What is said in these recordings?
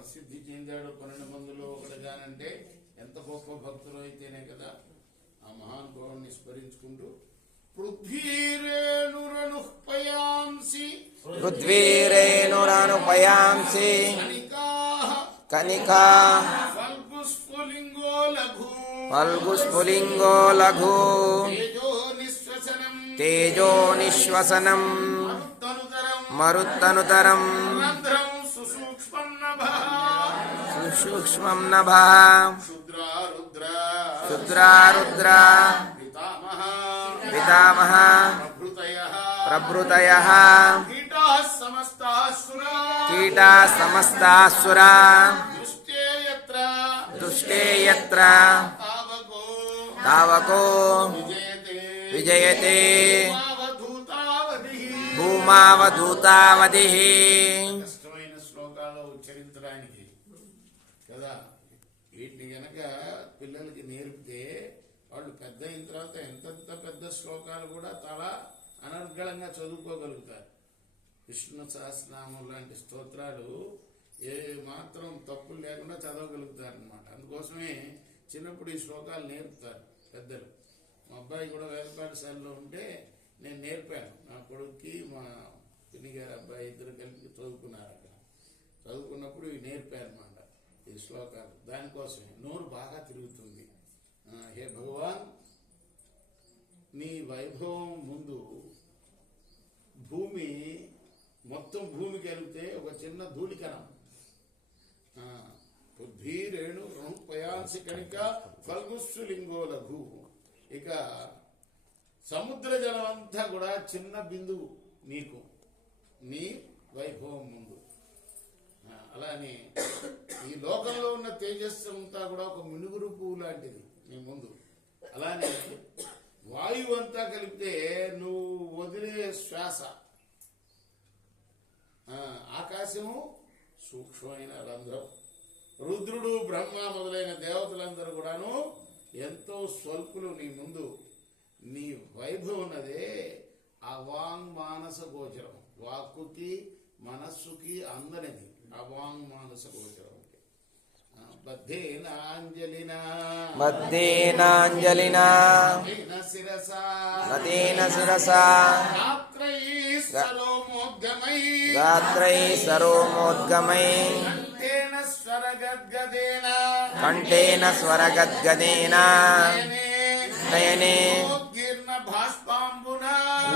ప్రసిద్ధి చెందాడు 12 మందిలో ఒకటిగానంటే ఎంత గొప్ప భక్తులు అయితేనే కదా ఆ మహానుభావుని స్మరించుకుంటూ పృథ్వీరేణురనుపయాంసి కనికా ఫల్గుస్ఫులింగో లఘు తేజో నిశ్వసనం మరుత్తనుతరం సుసూక్ష్మం నభః శుద్రారుద్ర పితామహ ప్రభృతయః కీటాः సమస్తాసురా దృష్టే యత్ర తావకో విజయతే భూమావధూతావధిః. కష్టమైన శ్లోకాలు ఉచ్చరించడానికి కదా. వీటిని గనక పిల్లలకి నేర్పితే వాళ్ళు పెద్ద అయిన తర్వాత ఎంతంత పెద్ద శ్లోకాలు కూడా చాలా అనర్గళంగా చదువుకోగలుగుతారు. విష్ణు సహస్రనామం లాంటి స్తోత్రాలు ఏ మాత్రం తప్పులు లేకుండా చదవగలుగుతారు అనమాట. అందుకోసమే చిన్నప్పుడు ఈ శ్లోకాలు నేర్పుతారు పెద్దలు. మా అబ్బాయి కూడా వేద పాఠశాలలో ఉంటే నేను నేర్పాను. నా కొడుక్కి మా పిన్ని గారి అబ్బాయి ఇద్దరు కలిపి చదువుకున్నారు. అక్కడ చదువుకున్నప్పుడు ఇవి నేర్పాను అనమాట ఈ శ్లోకాలు. దానికోసమే నోరు బాగా తిరుగుతుంది. హే భగవాన్, నీ వైభవం ముందు భూమి మొత్తం భూమికి వెళితే ఒక చిన్న ధూళికణం. పృథ్వీ రేణు పయాంసి కణిక ఫల్గుస్ఫులింగో లఘు. ఇక సముద్ర జలం అంతా కూడా చిన్న బిందువు నీకు, నీ వైభవం ముందు. అలానే ఈ లోకంలో ఉన్న తేజస్సు అంతా కూడా ఒక మినుగురు పువ్వు లాంటిది నీ ముందు. అలానే వాయువు అంతా కలిపితే నువ్వు వదిలే శ్వాస, ఆకాశము సూక్ష్మమైన రంధ్రం. రుద్రుడు బ్రహ్మ మొదలైన దేవతలందరూ కూడాను ఎంతో స్వల్పులు నీ ముందు. నీ వైభవం ఉన్నదే అవాంగ్ మానస గోచరం. వాక్కుకి మనస్సుకి అందనిది అవాంగ్ మానస గోచరం. బద్ధేనాంజలినా నతేన శిరసా గాత్రై సరోమోద్గమై కంఠేన స్వరగద్గదేన నయనే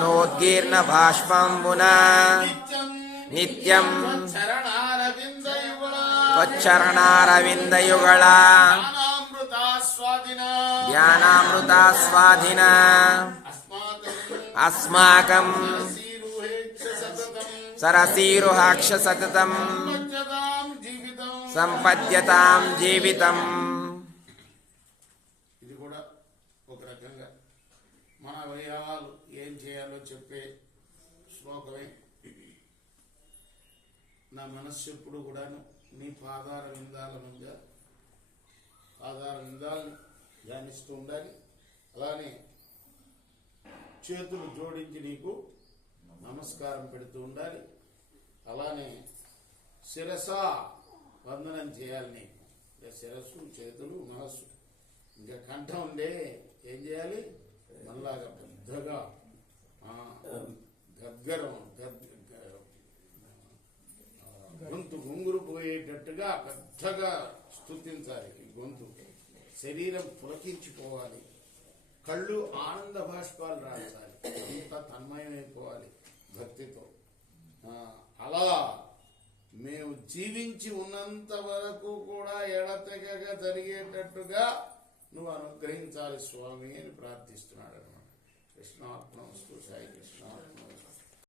నోద్గీర్ణ బాష్పాంబునా నిత్యం త్వచ్చరణారవిందయుగళ ధ్యానామృతాస్వాదిన అస్మాకం సరసీరుహాక్ష సతతం సంపద్యతాం జీవితం. ఇది కూడా ఒక రకంగా మన అవయవాలు ఏం చేయాలో చెప్పే శ్లోకమే. నా మనస్సు ఎప్పుడు కూడాను నీ పాదార విందాలను ధ్యానిస్తూ ఉండాలి. అలానే చేతులు జోడించి నీకు నమస్కారం పెడుతూ ఉండాలి. అలానే శిరస వందనం చేయాలి నీకు. శిరస్సు, చేతులు, మనస్సు, ఇంకా కంఠం ఉండే ఏం చేయాలి? మనలాగా పెద్దగా గద్గరం గొంతు గుంగురు పోయేటట్టుగా పెద్దగా స్తుతించాలి. ఈ గొంతు శరీరం పులకించిపోవాలి. కళ్ళు ఆనంద బాష్పాలు రాల్చాలి. అంతా తన్మయమైపోవాలి భక్తితో. అలా మేము జీవించి ఉన్నంత వరకు కూడా ఎడతెగగా జరిగేటట్టుగా నువ్వు అనుగ్రహించాలి స్వామి అని ప్రార్థిస్తున్నాడు అనమాట. కృష్ణార్పణమస్తు. సాయి కృష్ణార్పణమస్తు.